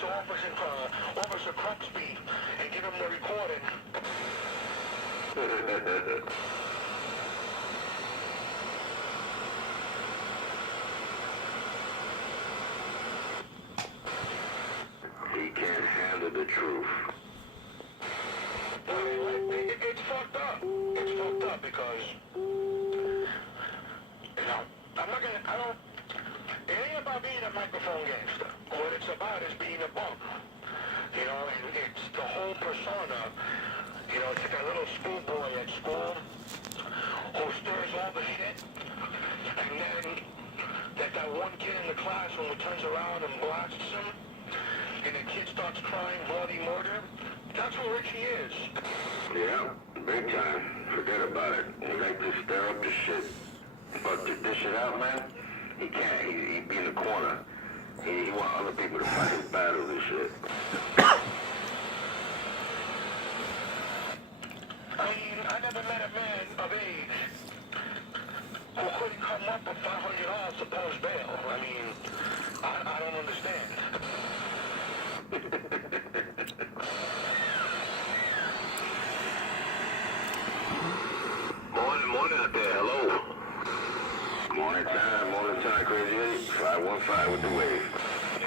to Officer Cruxby and give him the recording. He can't handle the truth. It's fucked up. It's fucked up because, it ain't about being a microphone gangster. What it's about is being a bum. And it's the whole persona. It's like a little schoolboy at school who stirs all the shit. And then that one kid in the classroom who turns around and blasts him. And the kid starts crying bloody murder. That's what Richie is. Yeah, big time. Forget about it. He like to stir up the shit. But to dish it out, man, he can't. He be in the corner. He want other people to fight his battles and shit. I never met a man of age who couldn't come up with $500 to post bail. I don't understand. Morning out there. Hello. Morning time, Crazy Eddie. 515 with the wave.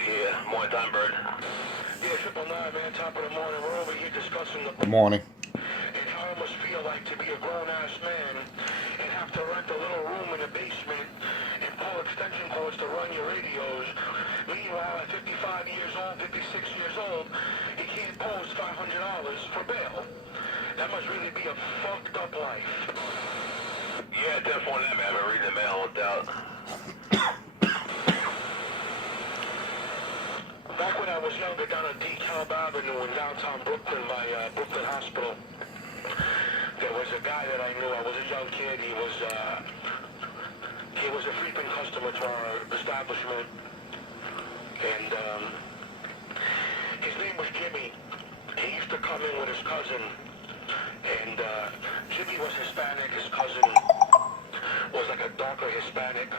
Yeah, morning time, Bird. Yeah, 999, man, top of the morning. We're over here discussing Good morning. and how it must feel like to be a grown-ass man and have to rent a little room in the basement and pull extension cords to run your radios. Meanwhile, at 55 years old, 56 years old, he can't post $500 for bail. That must really be a fucked up life. Yeah, definitely, man. I've been reading the mail, no doubt. Back when I was younger, down on DeKalb Avenue in downtown Brooklyn by Brooklyn Hospital, there was a guy that I knew. I was a young kid. He was a frequent customer to our establishment, and his name was Jimmy. He used to come in with his cousin, and Jimmy was Hispanic. His cousin was like a darker Hispanic.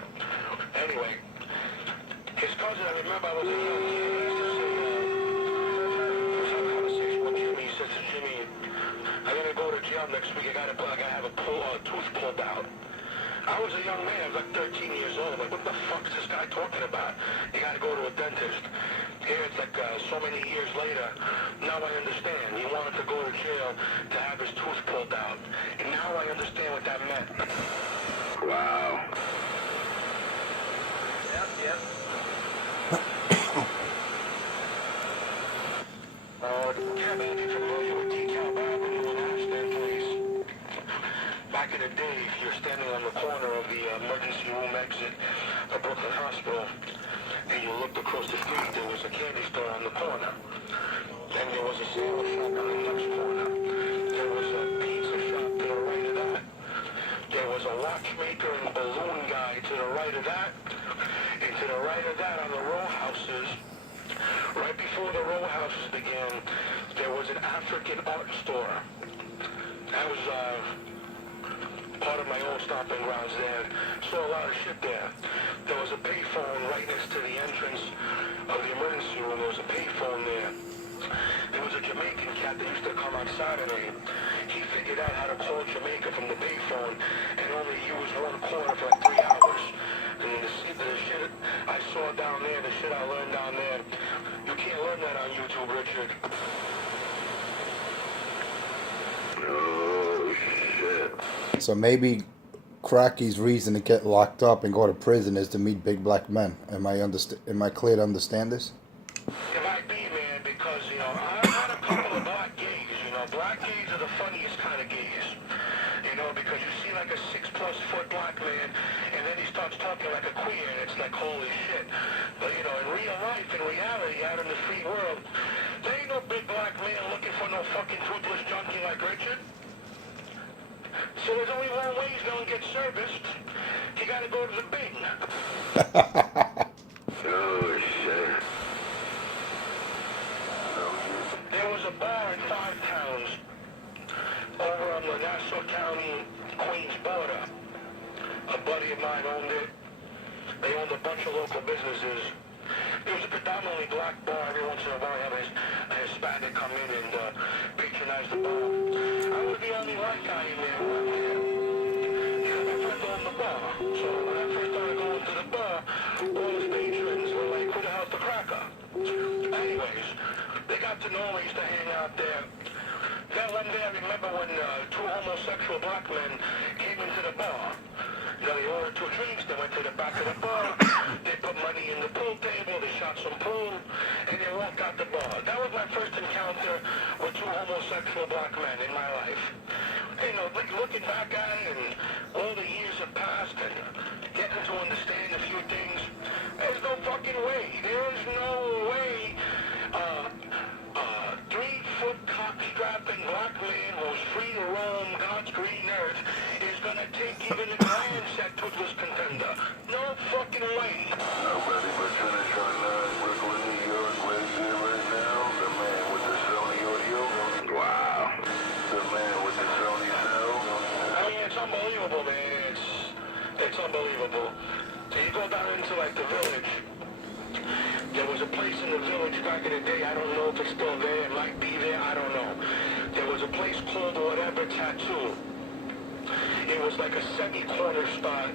Anyway, his cousin, I remember I was a young kid. He used to say, he was having a conversation with Jimmy. He said to Jimmy, I gotta go to jail next week. I gotta have a tooth pulled out. I was a young man. I was like 13 years old. Like, what the fuck is this guy talking about? You gotta go to a dentist. Here it's like so many years later. Now I understand. He wanted to go to jail to have his tooth pulled out. And now I understand what that meant. Wow. Yep. Kevin, if you're familiar with DeKalb Avenue in Ashton, please. Back in the day, if you're standing on the corner of the emergency room exit of Brooklyn Hospital, and you looked across the street, there was a candy store on the corner. And there was a sandwich shop on the next corner. There was a pizza shop to the right of that. There was a watchmaker and balloon guy to the right of that. And to the right of that on the row houses, right before the row houses began, there was an African art store. That was part of my old stomping grounds there. Saw a lot of shit there. There was a payphone right next to the entrance of the emergency room. There was a payphone there. There was a Jamaican cat that used to come on Saturday. He figured out how to call Jamaica from the payphone and only use one corner for like 3 hours. And the shit I saw down there, the shit I learned down there, you can't learn that on YouTube, Richard. Oh, shit. So maybe Cracky's reason to get locked up and go to prison is to meet big black men. Am I clear to understand this? It might be, man, because, I've had a couple of black gays, Black gays are the funniest kind of gays, because you see like a 6+ foot black man, and then he starts talking like a queer, and it's like, holy shit. But, in real life, in reality, out in the free world, there ain't no big black man looking for no fucking toothless junkie like Richard. So there's only one way he's gonna get serviced. You gotta go to the Bing. Oh, shit. There was a bar in Five Towns over on the Nassau County, Queens border. A buddy of mine owned it. They owned a bunch of local businesses. It was a predominantly black bar. Every once in a while, you have a Hispanic come in and patronize the bar. I was the only white guy in there one day. My friend owned the bar. So when I first started going to the bar, all his patrons were like, who the hell's the cracker? Anyways, they got to know I used to hang out there. Then one day I remember when two homosexual black men came into the bar. You know, they ordered 2 drinks, they went to the back of the bar, they put money in the pool table, they shot some pool, and they walked out the bar. That was my first encounter with 2 homosexual black men in my life. You know, looking back at it, and all the years have passed, and getting to understand a few things, there's no fucking way. There is no way 3-foot cock-strapping black man who's free to roam God's green earth is gonna take even a grand set Toothless Contender. No fucking way. Nobody but Trinity on Brooklyn, New York, right here, right now. The man with the Sony audio. Wow. The man with the Sony sound. I mean, it's unbelievable, man. It's unbelievable. So you go down into like the village. There was a place in the village back in the day. I don't know if it's still there. It might be there. I don't know. There was a place called Whatever Tattoo. It was like a semi-corner spot.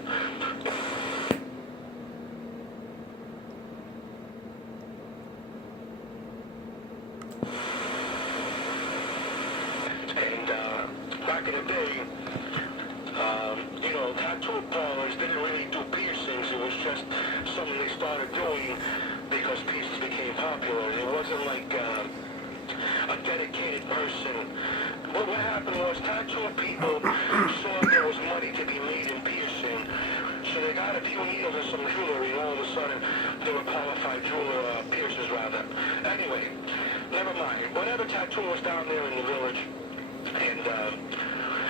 And back in the day, you know, tattoo parlors didn't really do piercings. It was just something they started doing because piercings became popular. It wasn't like a dedicated person. But what happened was tattoo people saw there was money to be made in piercing. So they got a few needles and some jewelry, and all of a sudden they were qualified piercers rather. Anyway, never mind. Whatever tattoo was down there in the village, and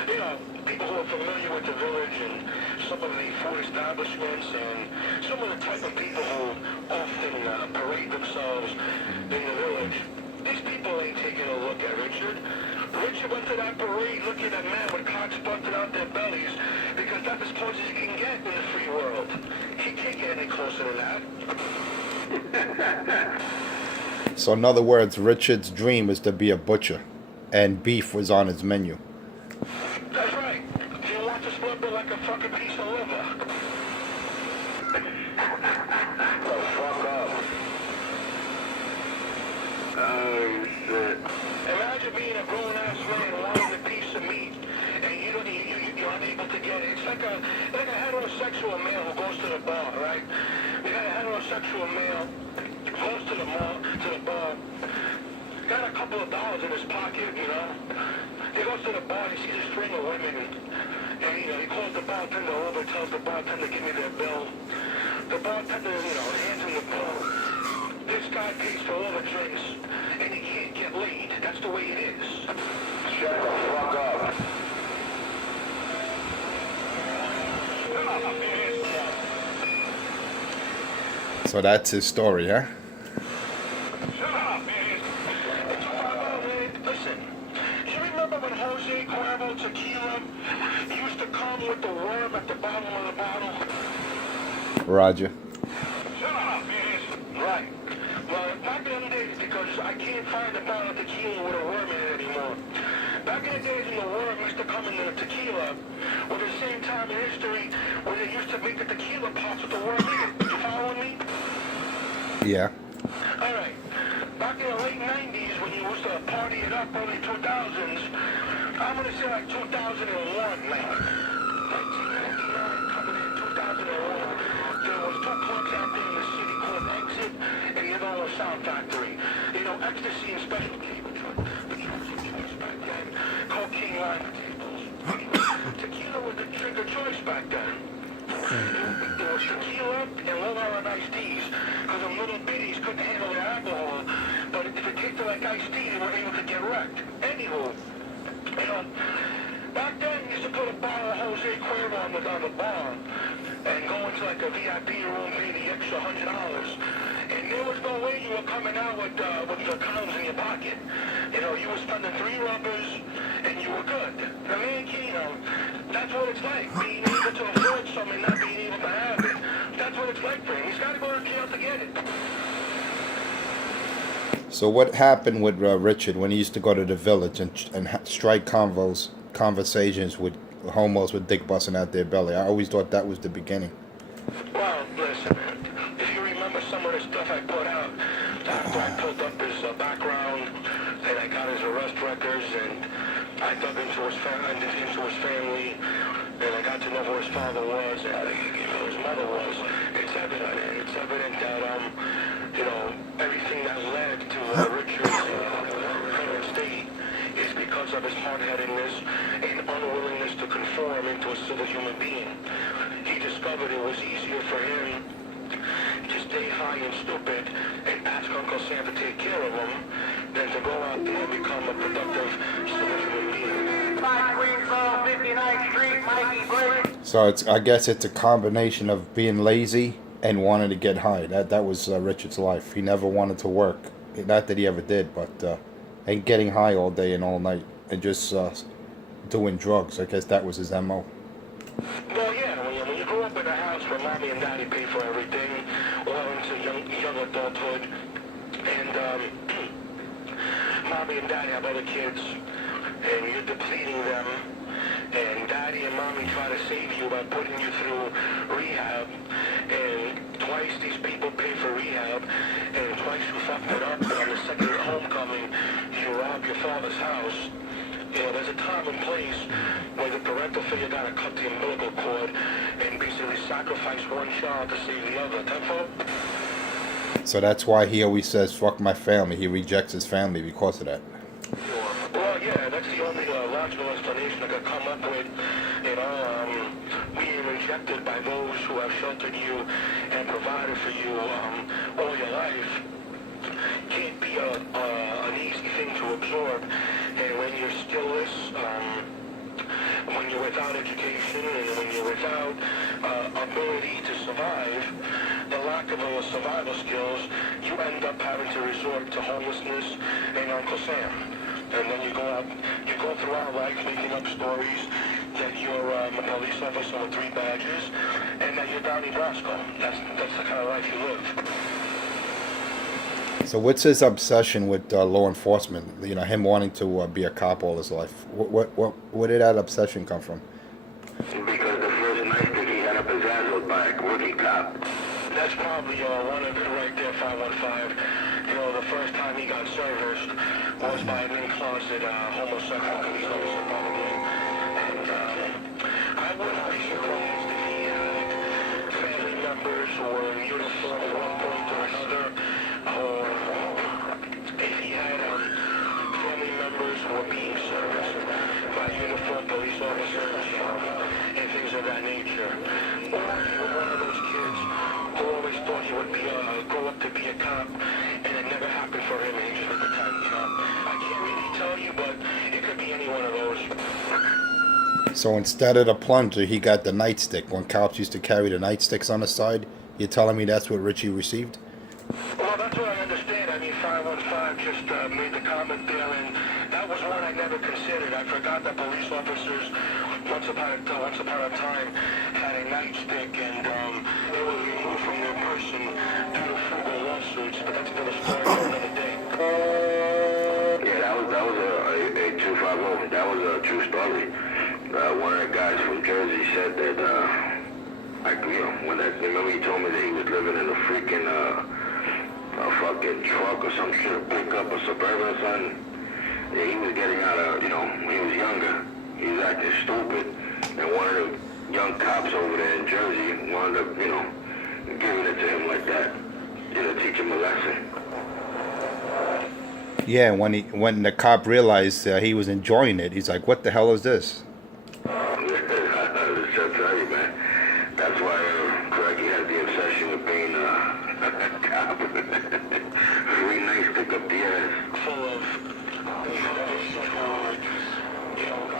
you know, people who are familiar with the village and some of the food establishments and some of the type of people who often parade themselves in the village, these people ain't taking a look at Richard. Richard went to that parade looking at men with cocks busted out their bellies because that's as close as you can get in the free world. He can't get any closer than that. So in other words, Richard's dream is to be a butcher, and beef was on his menu. That's right. He wants to split it like a fucking piece of liver. The fuck up. Oh, shit. Imagine being a grown-ass man wanting a piece of meat, and you're unable to get it. It's like a heterosexual male who goes to the bar, right? You got a heterosexual male who goes to the bar, got a couple of dollars in his pocket, you know. He goes to the bar, he sees a string of women, and he calls the bartender over, tells the bartender, give me their bill. The bartender, hands him the bill. This guy pays for all the drinks, and he can't get laid. That's the way it is. Shut the fuck up. So that's his story, huh? Shut up, man. Listen, you remember when Jose Cuervo Tequila used to come with the worm at the bottom of the bottle? Roger. Shut up, man. Right. Well, back in the days, because I can't find a bottle of tequila with a worm in it anymore. Back in the days when the worm used to come in the tequila, was the same time in history where they used to make the tequila pots with the worm in it. You following me? Yeah. All right. Back in the late 90s when you used to party it up, early 2000s, I'm going to say like 2001, like 1999, coming in 2001, there was 2 clubs out there in the city called Exit and the other one was Sound Factory. You know, ecstasy and specialty, which was back then. Cocaine line tables. Tequila was the drink of choice back then. There was tequila and Long Island iced teas, because them little biddies couldn't handle their alcohol, but if it tasted like iced tea, they were able to get wrecked. Anywho, back then, you used to put a bottle of Jose Cuervo on the bar, and go into like a VIP room, pay the extra $100, and there was no way you were coming out with the condoms in your pocket. You were spending 3 rubbers, and you were good. I mean, that's what it's like, being able to afford something, not being able to have it. That's what it's like for him. He's got to go to jail to get it. So what happened with Richard when he used to go to the village and strike conversations with homos with dick busting out their belly? I always thought that was the beginning. Well, listen, if you remember some of the stuff I put out, after I pulled up his background and I got his arrest records and I dug into his family and I got to know who his father was and who his mother was, it's evident. It's evident that, everything that led to Richard's current state is because of his hard-headedness and unwillingness to conform into a civil human being. He discovered it was easier for him to stay high and stupid and ask Uncle Sam to take care of him than to go out there and become a productive civil human being. 5 Queensboro, 59th Street, Mikey Blake. So I guess it's a combination of being lazy and wanting to get high. That was Richard's life. He never wanted to work. Not that he ever did, but and getting high all day and all night and just doing drugs. I guess that was his MO. Well, yeah, when you grow up in a house where mommy and daddy pay for everything, well into young adulthood, and mommy and daddy have other kids, and you're depleting them, and daddy and mommy try to save you by putting you through rehab, and twice these people pay for rehab, and twice you fucked it up, and on the second homecoming, you rob your father's house. There's a time and place where the parental figure gotta cut the umbilical cord and basically sacrifice one child to save the other. Tenfold? So that's why he always says, fuck my family. He rejects his family because of that. Well, yeah, that's the only logical explanation I could come up with. Being rejected by those who have sheltered you and provided for you all your life can't be an easy thing to absorb. And when you're skillless, when you're without education, and when you're without ability to survive, the lack of survival skills, you end up having to resort to homelessness and Uncle Sam. And then you go throughout life making up stories that you're a police officer with 3 badges and that you're Donnie Brasco. That's the kind of life you live. So what's his obsession with law enforcement? Him wanting to be a cop all his life. Where did that obsession come from? Because the first night that he had up his ass was by a rookie cop. That's probably one of it right there, 515. The first time he got serviced was by an in-closet homosexual police officer, probably. And I wouldn't be surprised if he had family members who were in uniform at one point or another, or if he had family members who were being serviced by uniformed police officers and things of that nature. Or he was one of those kids who always thought he would grow up to be a cop, and it never happened for him, and he just took the time, I can't really tell you, but it could be any one of those. So instead of the plunger, he got the nightstick. When cops used to carry the nightsticks on the side, you're telling me that's what Richie received? Well, that's what I understand. 515 just made the comment there, and that was one I never considered. I forgot that police officers, once upon a time, had a nightstick, and it was removed from their person due to frugal lawsuits, but that's another story for another day. Yeah, that was a 250. That was a true story. One of the guys from Jersey said that, remember he told me that he was living in a freaking, a fucking truck or some shit, a pickup, a Suburban or something. Yeah, he was getting out of, when he was younger, he was acting stupid, and one of the young cops over there in Jersey wound up, giving it to him like that, teach him a lesson. Yeah, when the cop realized he was enjoying it, he's like, what the hell is this? I'll tell you, man. That's why Craigie has the obsession with being a cop. Really nice pick up the ass. Full of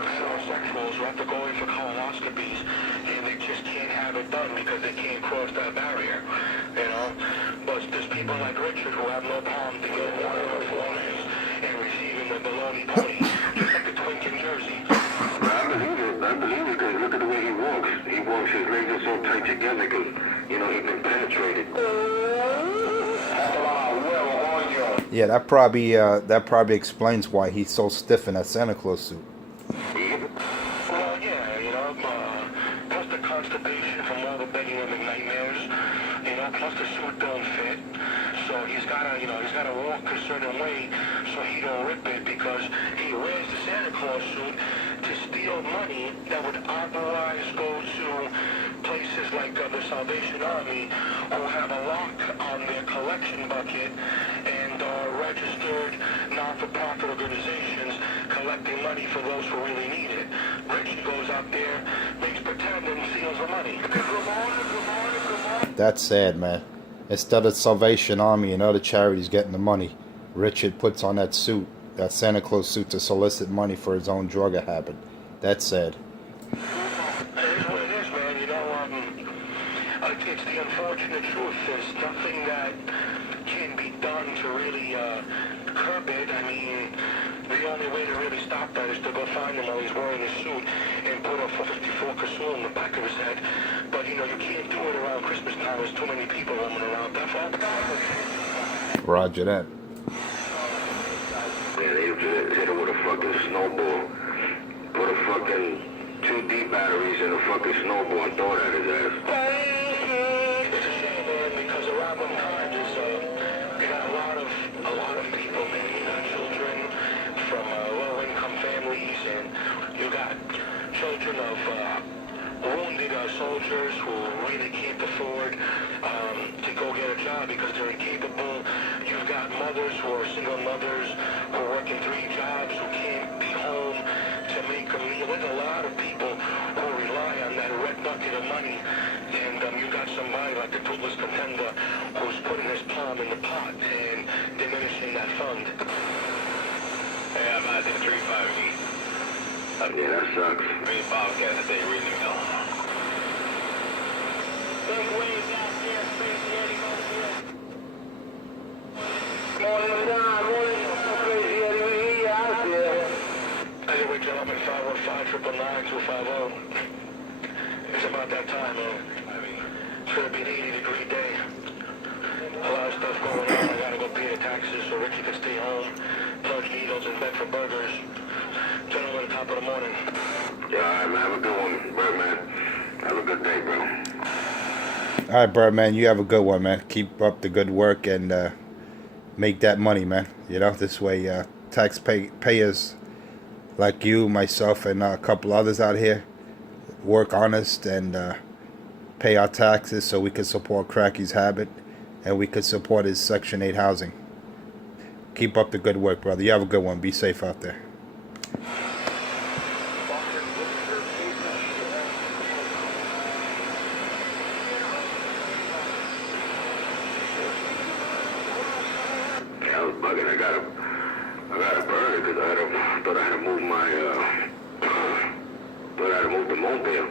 homosexuals who have to go in for colonoscopies, and they just can't have it done because they can't cross that barrier, But there's people like Richard who have no problem to get one of the foreigners and receiving the baloney pony, just like the twink in Jersey. I believe it, because look at the way he walks. He walks, his legs are so tight together because, he's been penetrated. Well on your Yeah, that probably explains why he's so stiff in that Santa Claus suit. Well, yeah, plus the constipation from all the begging and the nightmares, plus the suit don't fit. So he's gotta walk a certain way so he don't rip it because he wears the Santa Claus suit to steal money that would otherwise go to places like the Salvation Army who have a lock on their collection bucket and are registered non-for-profit organizations collecting money for those who really need it. Rich goes out there, makes pretend and steals the money. Good morning. That's sad, man. Instead of Salvation Army and other charities getting the money, Richard puts on that suit, that Santa Claus suit, to solicit money for his own drug habit. That's sad. It is what it is, man. It's the unfortunate truth. There's nothing that can be done to really curb it. I mean, the only way to really stop that is to go find him while he's wearing his suit and put a 454 Casull in the back of his head. But, you can't do it around Christmas time. There's too many people roaming around. That's all. Roger that. Yeah, they just hit him with a fucking snowball. Put a fucking 2D batteries in a fucking snowball and throw it at his ass. It's a shame, man, because around them times you got a lot of people, man. You got children from low-income families, and you got children of wounded soldiers who really can't afford to go get a job because they're incapable. You've got mothers who are single mothers who are working 3 jobs who can't be home to make a meal. There's a lot of people who rely on that red bucket of money, and you got somebody like the Toothless Contender who's putting his palm in the pot and diminishing that fund. Hey, I'm at the 358. Yeah, that sucks. Green Bobcat today, reading me. Big waves out there, crazy Eddie Murphy. Morning time, morning. Crazy Eddie Murphy out there. Anyway, gentlemen, 515-999-250. It's about that time, man. It's gonna be an 80-degree day. A lot of stuff going on. I gotta go pay the taxes so Richie can stay home, plunge needles and beg for burgers. Gentlemen, top of the morning. Yeah, all right, man. Have a good one, Birdman. Have a good day, bro. All right, Birdman, you have a good one, man. Keep up the good work and make that money, man. This way taxpayers like you, myself, and a couple others out here work honest and pay our taxes so we can support Cracky's habit and we can support his Section 8 housing. Keep up the good work, brother. You have a good one. Be safe out there. I was bugging. I got a burner because I thought I had to move the mobile.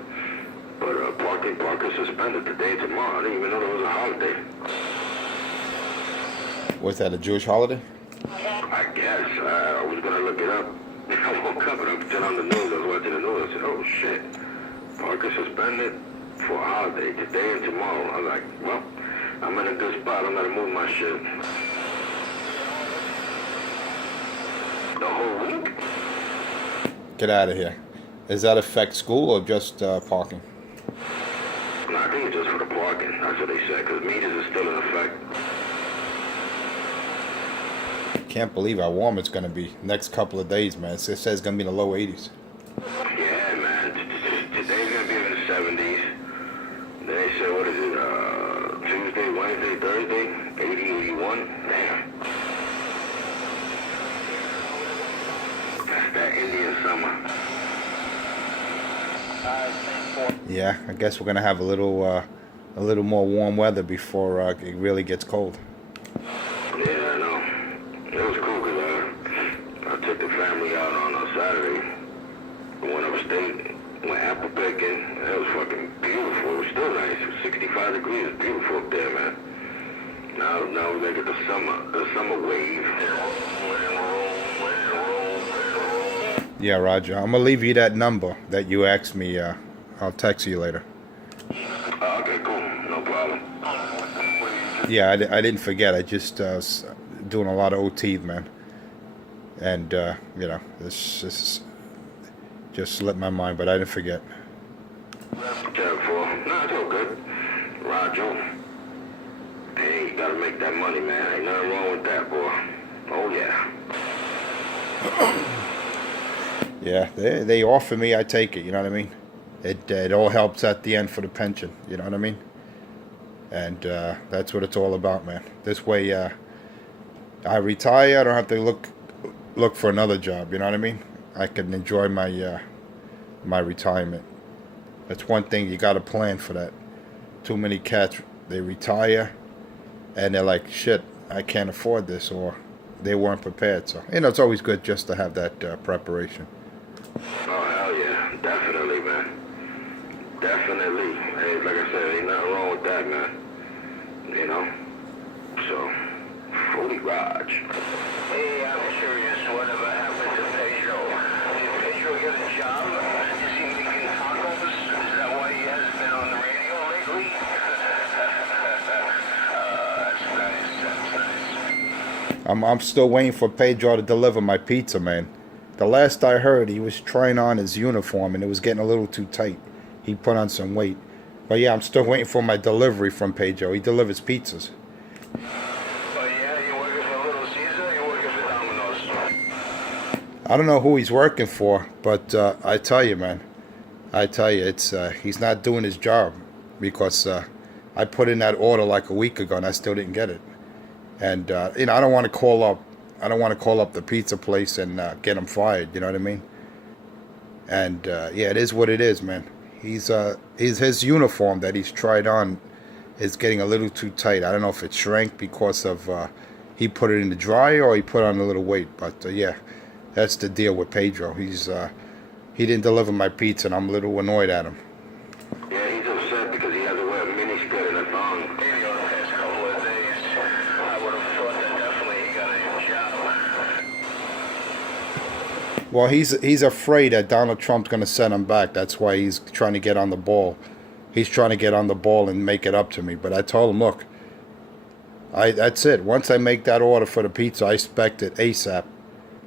But parking suspended today and tomorrow. I didn't even know there was a holiday. Was that a Jewish holiday? I guess. I was gonna look it up. I woke up and I turned on the news. I was watching the news. I said, "Oh shit, parking suspended for a holiday today and tomorrow." I was like, "Well, I'm in a good spot. I'm gonna move my shit." The whole week? Get out of here. Does that affect school or just parking? No, I think it's just for the parking. That's what they said, because meters are still in effect. Can't believe how warm it's going to be next couple of days, man. It says it's going to be in the low 80s. Yeah, man. Today's going to be in the 70s. Then they said, what is it, Tuesday, Wednesday, Thursday, 80, 81. Damn. That's that Indian summer. Yeah, I guess we're going to have a little more warm weather before it really gets cold. Yeah, I know. It was cool because I took the family out on Saturday. We went upstate, went apple picking, and it was fucking beautiful. It was still nice. It was 65 degrees. It was beautiful up there, man. Now we're gonna get the summer wave. Yeah, Roger. I'm gonna leave you that number that you asked me. I'll text you later. Okay, cool. No problem. Yeah, I didn't forget. I just doing a lot of OT, man. And you know, this just slipped my mind, but I didn't forget. Careful. No, it's all good. Roger. Hey, you gotta make that money, man. Ain't nothing wrong with that, boy. Oh, yeah. Yeah, they offer me, I take it. You know what I mean? It all helps at the end for the pension. You know what I mean? And that's what it's all about, man. This way, I retire. I don't have to look for another job. You know what I mean? I can enjoy my my retirement. That's one thing, you got to plan for that. Too many cats, they retire and they're like, shit, I can't afford this, or they weren't prepared. So, you know, it's always good just to have that preparation. Oh, hell yeah. Definitely, man. Definitely. Hey, like I said, ain't nothing wrong with that, man. You know? So, fully Raj. Hey, I'm curious, whatever happened to Pedro? Did Pedro get a job? Is he making tacos? Is that why he hasn't been on the radio lately? That's nice. I'm still waiting for Pedro to deliver my pizza, man. The last I heard, he was trying on his uniform and it was getting a little too tight. He put on some weight. But yeah, I'm still waiting for my delivery from Pedro. He delivers pizzas. But yeah, you working for Little Caesar, you working for Domino's? I don't know who he's working for, but I tell you, man. I tell you, it's he's not doing his job. Because I put in that order like a week ago and I still didn't get it. And, you know, I don't want to call up the pizza place and get him fired, you know what I mean? And, yeah, it is what it is, man. His uniform that he's tried on is getting a little too tight. I don't know if it shrank because of he put it in the dryer or he put on a little weight. But, yeah, that's the deal with Pedro. He didn't deliver my pizza and I'm a little annoyed at him. Yeah, he's upset because he has to wear a miniskirt and a thong. Maybe on the past couple of days, I would have thought that definitely he got a job. Well, he's afraid that Donald Trump's going to send him back. That's why he's trying to get on the ball. He's trying to get on the ball and make it up to me. But I told him, look, that's it. Once I make that order for the pizza, I expect it ASAP.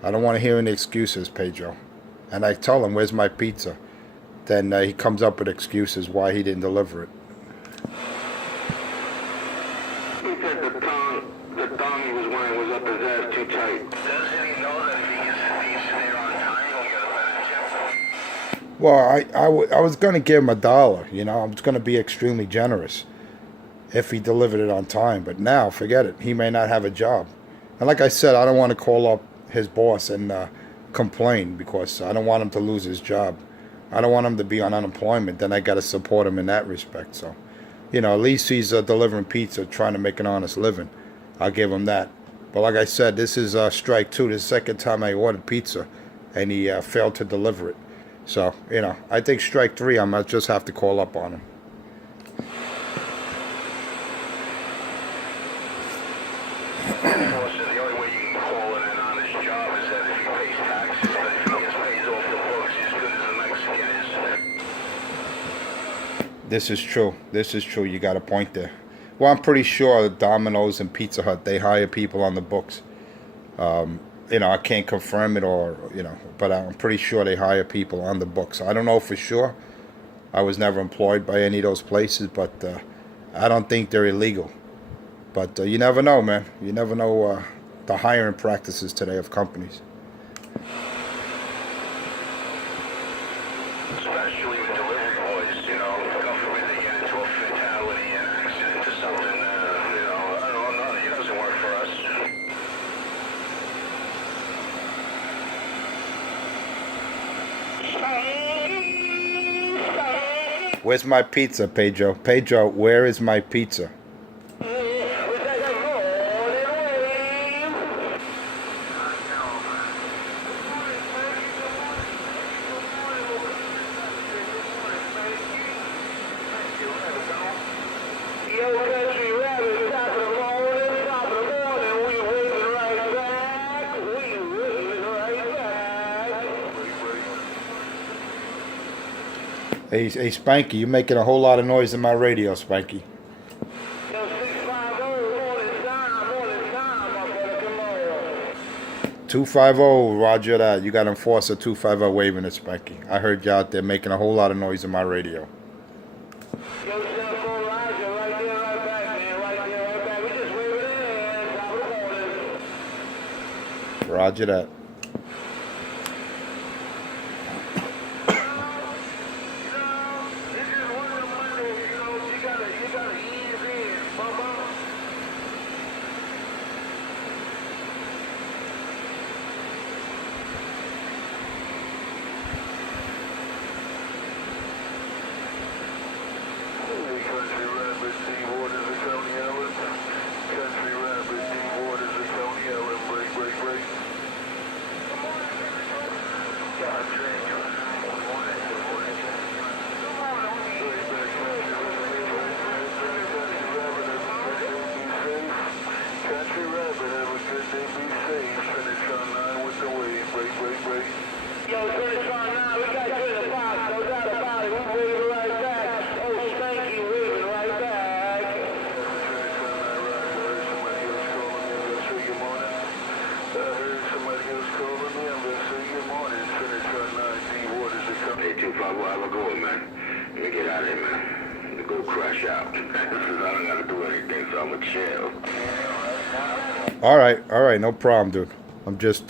I don't want to hear any excuses, Pedro. And I tell him, where's my pizza? Then he comes up with excuses why he didn't deliver it. He said the thong he was wearing was up his ass too tight. Doesn't he know that if he gets the pizza there on time, he'll get a better tip? Well, I was going to give him $1. You know, I was going to be extremely generous if he delivered it on time. But now, forget it. He may not have a job. And like I said, I don't want to call up his boss and complain because I don't want him to lose his job. I don't want him to be on unemployment. Then I got to support him in that respect. So, you know, at least he's delivering pizza, trying to make an honest living. I'll give him that. But like I said, this is strike 2. This is the second time I ordered pizza, and he failed to deliver it. So, you know, I think strike 3, I might just have to call up on him. Unfortunately, the only way you can call it an honest job is that if he pays taxes, but if he gets paid off the books, he's good as a Mexican is. This is true. This is true. You got a point there. Well, I'm pretty sure Domino's and Pizza Hut, they hire people on the books. You know, I can't confirm it or, you know, but I'm pretty sure they hire people on the books. I don't know for sure. I was never employed by any of those places, but I don't think they're illegal. But you never know, man. You never know the hiring practices today of companies. Especially with delivery boys, you know, God forbid they get into a fatality, an accident or something, you know, I don't know, it doesn't work for us. Where's my pizza, Pedro? Pedro, where is my pizza? Hey, Spanky, you're making a whole lot of noise in my radio, Spanky. Yo, 650, morning time, my brother, come 250, roger that. You got Enforcer 250 waving at Spanky. I heard you out there making a whole lot of noise in my radio. Yo, 74 Roger, right there, right back, man. Right there, right back. We just waving in, top of the corner. Roger that. This is one of the Mondays, you know, you gotta ease in, bump up. Country Rapids, Deep Waters of Coney Island. Country Rapids, Deep Waters of Coney Island. Break, break, break. God, drink. Good morning, good morning. Good morning. Straight back, Country Rapids, have a good day, be safe. Finish on 9 with the wave. Break, break, break. Yo, finish on 9. We got you in the box, no doubt about it. We waving right back. Oh, Spanky waving right back. Hey, 250, have a good one, man. Let me get out of here, man. Let me go crash out. I don't gotta do anything, so I'm gonna chill. All right, no problem, dude. I'm just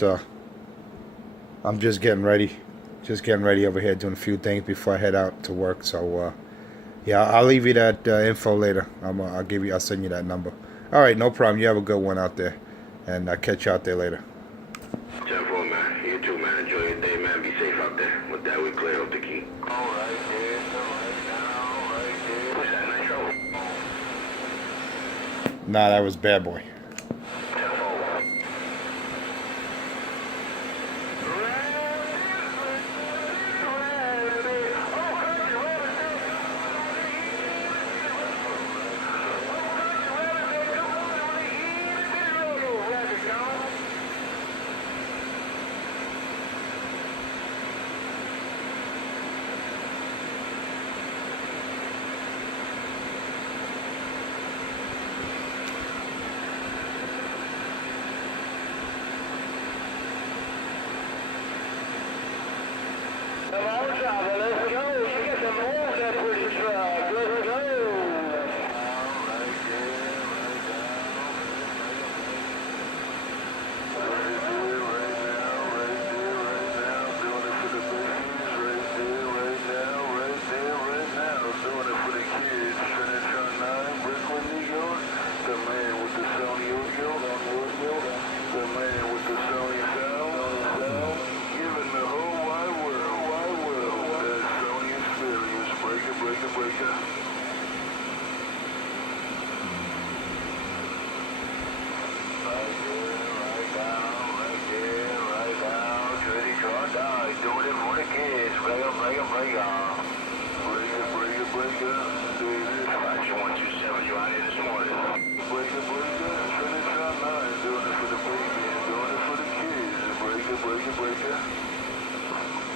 getting ready. Just getting ready over here, doing a few things before I head out to work. So, yeah, I'll leave you that info later. I'll send you that number. All right, no problem. You have a good one out there, and I'll catch you out there later. 10-4, man. You too, man. Enjoy your day, man. Be safe out there. With that, we clear up the key. All right, there, right now, right there. Who's that Nitro? Nah, that was Bad Boy. 10-4. Come on, Java, let's go. You get to move that pretty truck. Let's go.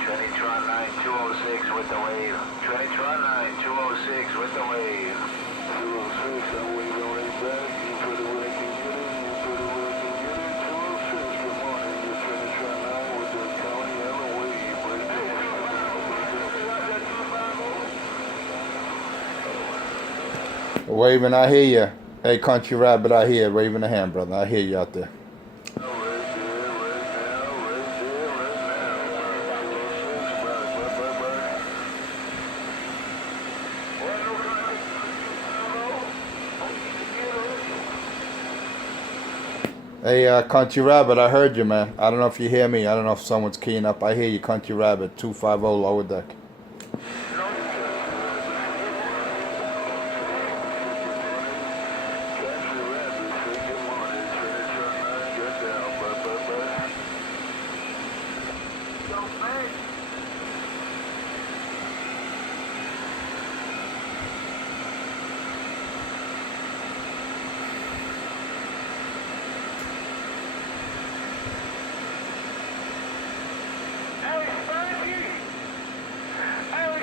Trinitron 9206 with the wave. Trinitron 9206 with the wave. 206, I'm waving right back. You put it where I can get it. You put it where I can get it. 206, good morning. You're Trinitron 9 with the Coney Island wave. Break it. Waving, I hear you. Hey, Country Rabbit, I hear you. Waving a hand, brother. I hear you out there. Hey, Country Rabbit, I heard you, man. I don't know if you hear me. I don't know if someone's keying up. I hear you, Country Rabbit, 250 lower deck. Hey, Spanky! Hey,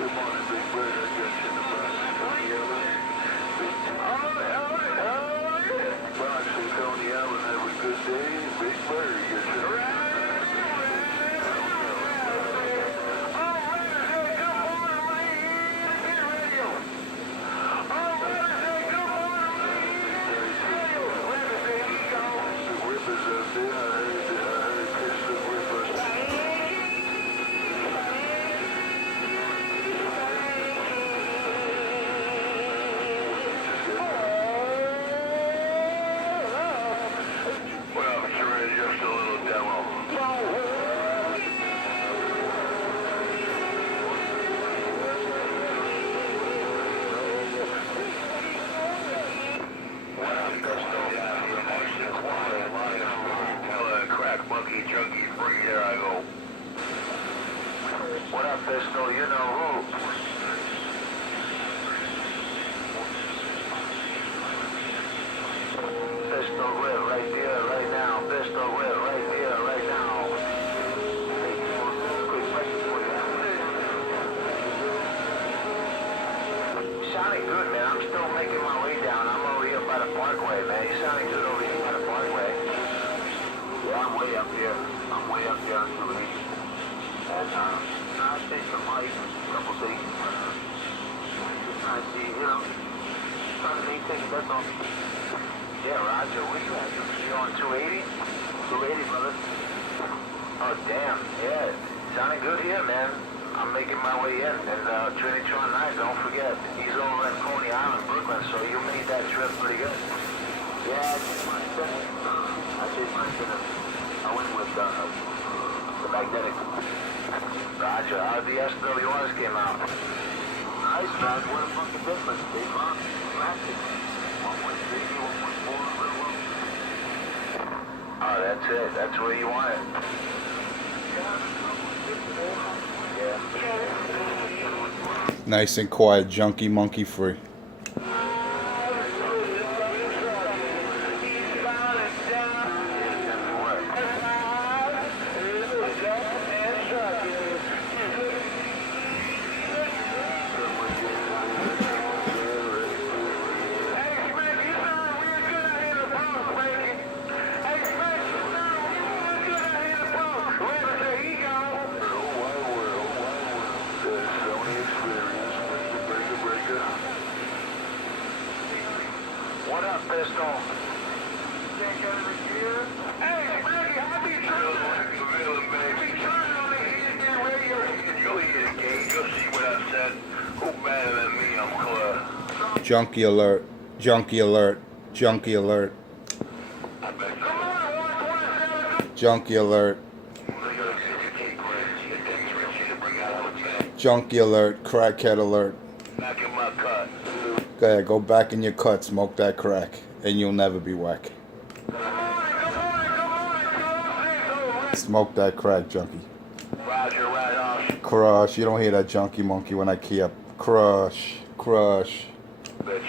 Good morning, Big Bird. I got you in the junkie free, there I go. What up, Pistol? You know who? Pistol whip right there, right now. Pistol whip right there, right now. Quick question for you. Sounding good, man. I'm still making my way down. I'm over here by the Parkway, man. You sounding good over here by the Parkway. Yeah, I'm way up here. I'm way up there on 280. And, I think some light, a couple things. Just trying to see, you know, trying to maintain, that's all. Yeah, Roger, where you at? You on 280? 280, brother. Oh, damn, yeah. Sounding good here, man. I'm making my way in. And Trinity Tron 9, don't forget, he's over at Coney Island, Brooklyn, so you made that trip pretty good. Yeah, I changed my incentive. I went with the magnetic. Roger, how the SWRs came out? Nice, man. What a fucking difference, Big Ron. Classic. 1.3, 1.4, real well. Oh, that's it. That's where you want it. Yeah. Nice and quiet, junkie monkey free. What up, Pistol? Can't get it here. Hey, Maggie, happy You'll hear it, Gage. You'll see what I said. Who better than me? I'm clear. Junkie alert. Junkie alert. Junkie alert. Junkie alert. Junkie alert. Crackhead alert. Back in my cut. Go ahead, go back in your cut, smoke that crack, and you'll never be whack. Smoke that crack, junkie. Roger, right off. Crush. You don't hear that junkie monkey when I key up. Crush. Crush. Bitch.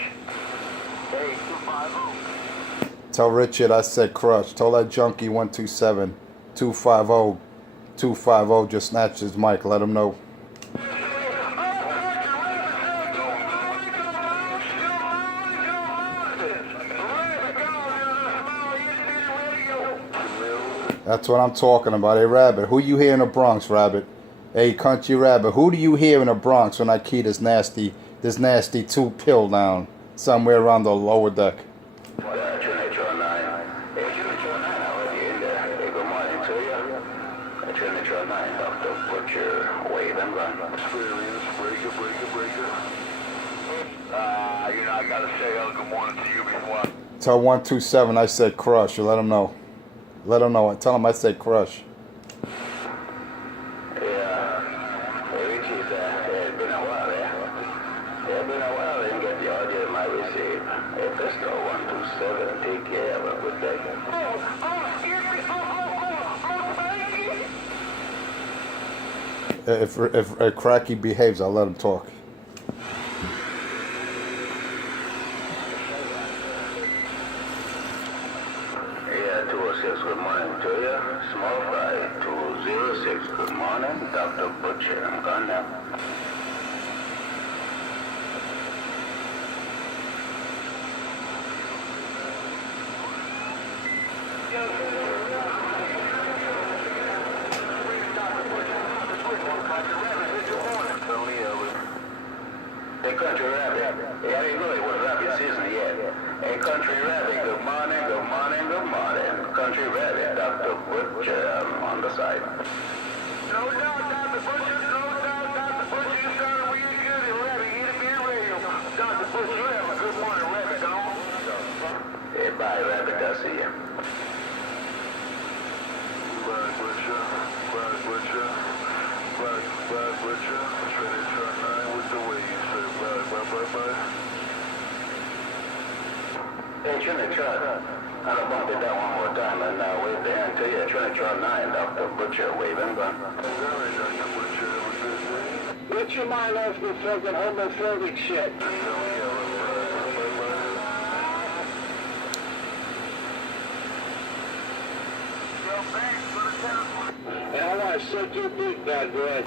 Hey, 250. Tell Richard I said crush. Tell that junkie 127 250 250 just snatched his mic. Let him know. That's what I'm talking about. Hey, Rabbit, who you hear in the Bronx, Rabbit? Hey, Country Rabbit, who do you hear in the Bronx when I key this nasty 2-pill down somewhere around the lower deck? Trinity Tron 9. Hey, Trinity Tron 9, how are you in there? Hey, good morning to you. Trinity Tron 9, Dr. Butcher, wave and run. Experience, breaker. You know, I gotta say good morning to you before. Tell 127 I said crush. You let him know. Let him know. Tell him I said crush. Yeah. Hey, Richie, it's been a while, It's been a while, I didn't get the audio in my receive. Hey, Pistol 127, take care, have a good day. If Cracky behaves, I'll let him talk. Yeah, 206, good morning to you. Small fry, 206, good morning. Dr. Butcher, I'm gone now. Hey, Country Rabbit. Yeah, I didn't know it was rabbit season yet. Hey, Country Rabbit, good morning. Country Rabbit, Dr. Butcher, I'm on the side. No doubt, Dr. Butcher, you sound real good and Rabbit, hit me radio. Dr. Butcher, you have a good morning, Rabbit, don't? Hey, bye, Rabbit, I'll see you. Bye, Butcher. Trinity Tron 9 with the waves. Bye. Hey, Trinity Tron. I'll bump it down one more time and wave the hand to you. Trinitron 9, Dr. Butcher waving, but... Get your mind off the fucking homophobic shit. And I want to suck your dick, bad boy.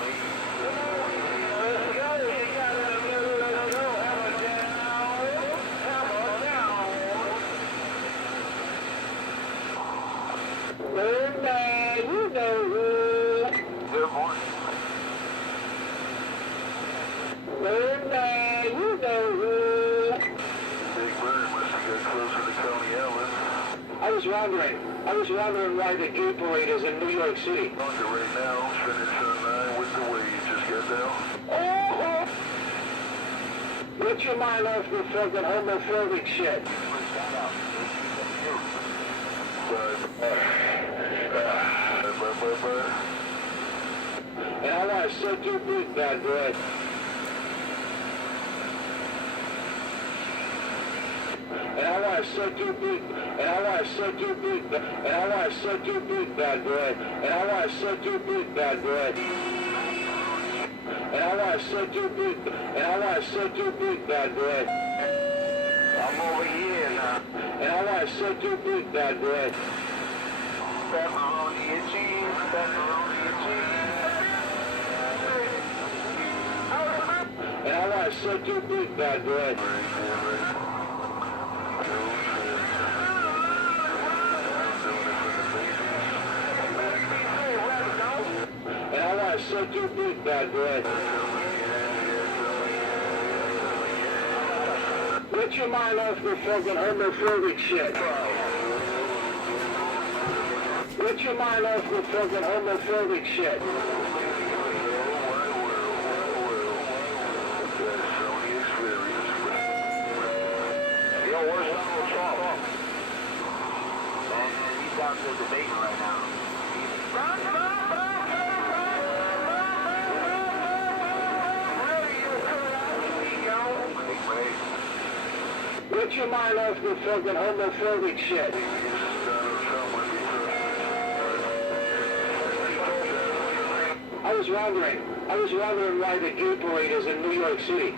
Birdman, you know who. Good morning. Birdman, you know who. Big Bird must have got closer to Coney Island. I was wondering why the gay parade is in New York City. On to right now, Trinitron 9 with the way you just got down. Oh! Get your mind off the fucking homophobic shit. And I want to suck your dick, bad boy. And I want to suck your dick. And I want to suck your dick. And I want to suck your dick, bad boy. And I want to suck your dick, bad boy. And I want to suck your dick. And I want to suck your dick, bad boy. I'm over here now. And I want to suck your dick, bad boy. Pepperoni and cheese, pepperoni and cheese. And I want to suck your dick, bad boy. And I want to suck your dick, bad boy. Get your mind off the fucking homophobic shit. Get your mind off the fucking homophobic shit. Yo, where's Donald Trump? Man, he's out there debating right now. Get your mind off the fucking homophobic shit. I was wondering why the gay parade is in New York City.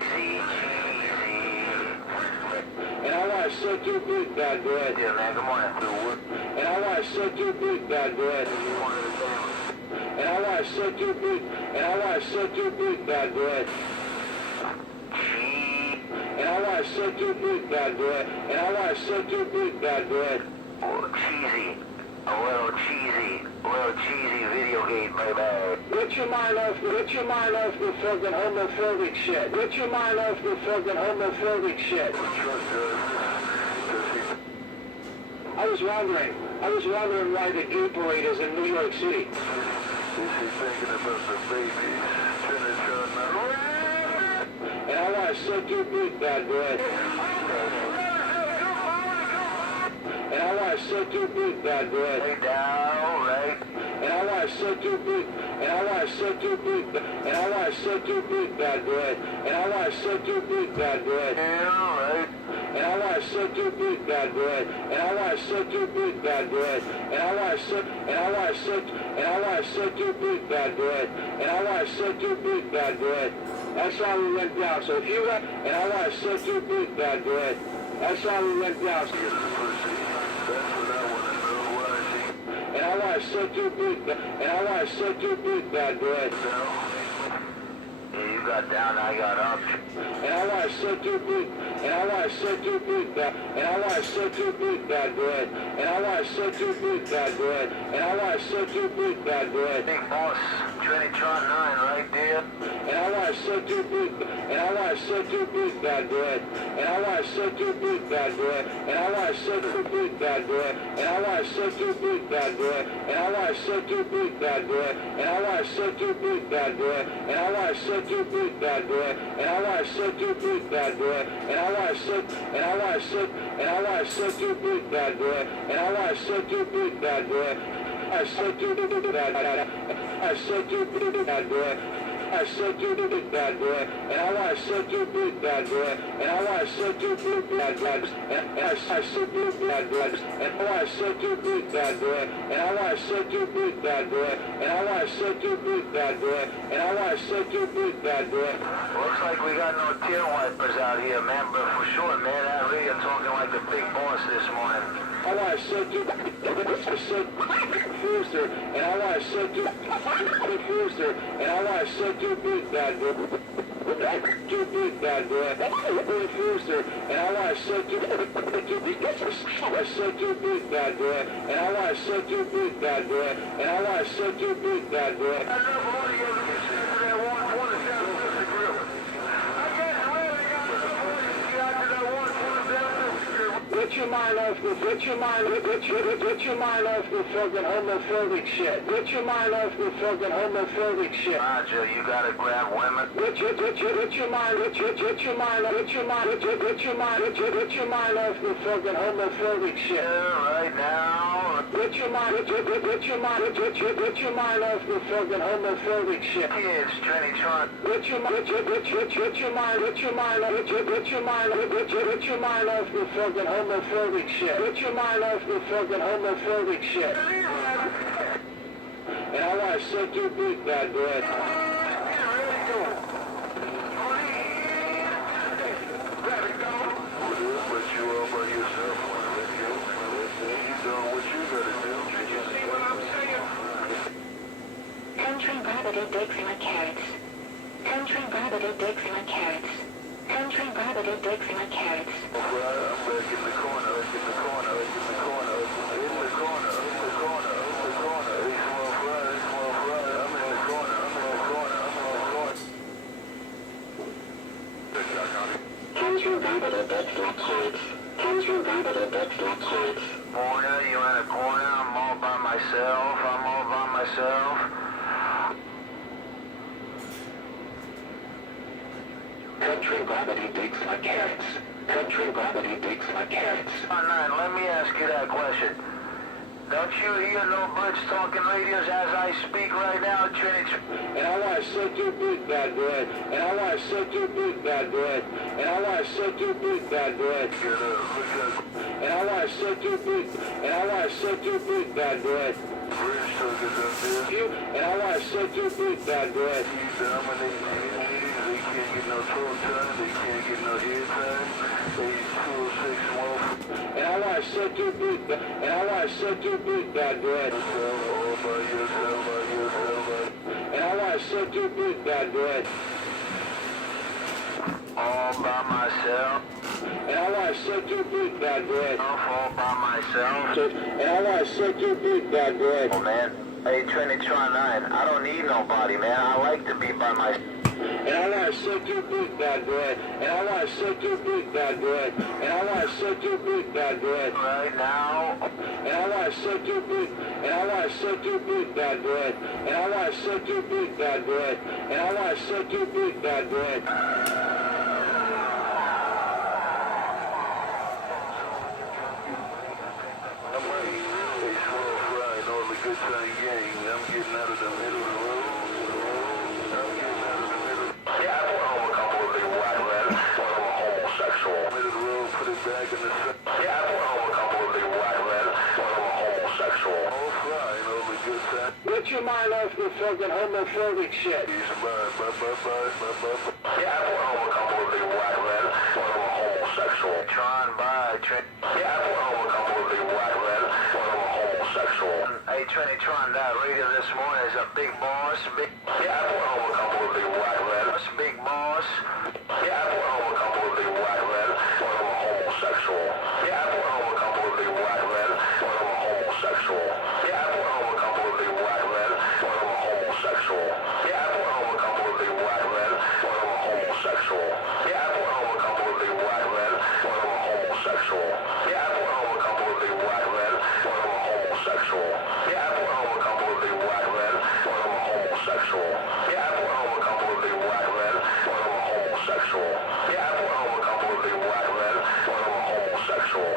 And I want to suck your dick, bad boy. Yeah, man, good morning. And I want to suck your dick, bad boy. And I want to suck your dick. And I want to suck your dick, bad boy. And I want to suck your dick, bad boy. And I want to suck your dick, bad boy. A little cheesy video game, baby. Get your mind off the fucking homophobic shit. Get your mind off the fucking homophobic shit. I was wondering why the gay parade is in New York City. Is he thinking about the baby? And I want to suck your dick, bad boy. And I want to suck your dick, bad boy. Lay down, right? And I want to suck your dick. And I want to suck your dick. And I want to suck your dick, bad boy. And I want to suck your dick, bad boy. Yeah, right. And I want to suck your dick, bad boy. And I want to suck your dick, bad boy. And I want to suck. And I want to suck. And I want to suck your dick, bad boy. And I want to suck your dick, bad boy. That's how we went down. So if you want, and I want to suck your dick, bad boy. That's how we went down. And I want to suck your dick, and I want to suck your dick, bad boy. Yeah, you got down, I got up. And I want to suck your dick, and I want to suck your dick, and I want to suck your dick, bad boy. And I want to suck your dick, bad boy. And I want to suck your dick, bad boy. Big boss, Trinitron 9 right there. And I want to suck your dick, and I want to suck your dick, bad boy. And I want to suck your dick, bad boy. And I want to suck your dick, bad boy. And I want to suck your dick, bad boy. And I want to suck your dick, bad boy. And I want to suck your dick, bad boy. And I want to suck your dick, bad boy. And I want to suck your dick, bad boy. And I want to suck, and I want to suck, and I want to suck your dick, bad boy. And I want to suck your dick, bad boy. I suck your dick, bad boy. I suck your dick, bad boy. I suck your dick, bad boy, and I want to suck your dick, bad boy, and I want to suck your dick, bad boy, and I suck your bad boy, and I want to suck your dick, bad boy, and I want to suck your dick, bad boy, and I want to suck your dick, bad boy, and I want to suck your dick, bad boy. Looks like we got no tail wipers out here, man, but for sure, man, that radio talking like the big boss this morning. I want to suck your Fuser, and I want to suck your Fuser, and I want to suck your dick, bad boy. Your dick, bad boy. Fuser, and I want to suck your I suck your dick, bad boy, and I want to suck your dick, bad boy, and I want to suck your dick, bad boy. Get your mind off the fucking homophobic shit. Get your mind off the fucking homophobic shit. Roger, you gotta grab women. Get your mind off the fucking homophobic shit. Right now. Get your mind off the fucking homophobic shit. Kids, Trinitron. Get your mind off the fucking homophobic shit. Get your mind off the fucking homophobic shit. And I want to suck your dick, bad boy. But you all by yourself. You doing what you gotta do. You see what I'm saying? Country Barbadoo dicks my carrots. Country Barbadoo dicks my carrots. Country Barbadoo dicks my carrots. I'm back in the corner, in the corner, in the corner, in the corner, in the corner, in the corner. Hey, small fry, I'm in the corner, I'm in the corner, I'm in the corner. Country Barbadoo dicks my carrots. Country Barbadoo dicks my carrots. Corner, you in a corner, I'm all by myself, Country Barbadoo dicks my carrots. Country Barbadoo dicks my carrots. Nine, let me ask you that question. Don't you hear no birds talking radios as I speak right now, Trinity? And I want to suck your dick, bad boy. And I want to suck your dick, bad boy. And I want to suck your dick, bad boy. Get up, look up. And I want to suck your dick. And I want to suck your dick, bad boy. Bridge suckers up there. And I want to suck your dick, bad boy. You dominate they can't get no toe time, they can't get no head time. They 206 more. And I want to suck your dick. And I want to suck your dick, bad boy. All by yourself. And I want to suck your dick, bad boy. All by myself. And I want to suck your dick, bad boy. All by myself. And I want to suck your dick, bad boy. Oh, man. Hey, Trinitron 9, I don't need nobody, man. I like to be by myself. And I want to suck your dick, bad boy. And I want to suck your dick, bad boy. And I want to suck your dick, bad boy. Right now. And I want to suck your dick. And I want to suck your dick, bad boy. And I want to suck your dick, bad boy. And I want to suck your dick, bad boy. Good time gang. I'm getting out of the middle of the road. Yeah, I brought home a couple of big white men. One of them homosexual. Middle of the road, put it back in the sun. Yeah, I brought home a couple of big white men. One of them homosexual. All fly, the good time. Get your mind off the fucking homophobic shit. Yeah, I brought home a couple of big white men. One of them homosexual. Tron by Trin. Yeah, I brought home a couple of big white men. One of them homosexual. Hey, Trinitron, that radio this morning is a big boss. Yeah, I brought home a couple of big white men. Big boss. Yeah, I brought home a couple of big white men. One of them homosexual. Yeah, I brought home a couple of big white men. One of them homosexual. Yeah, I brought home a couple of big white men. One of them homosexual. Yeah, I brought home a couple of big white men. One of them homosexual. Yeah, I brought home a couple of big white men. One of them homosexual. Yeah, I brought home a couple of big white men. One of them homosexual. Yeah, I brought home a couple of big white men. One of them homosexual. Yeah, I brought home a couple of big white men. One of them homosexual. Yeah, I brought home a couple of big white men. One of them homosexual.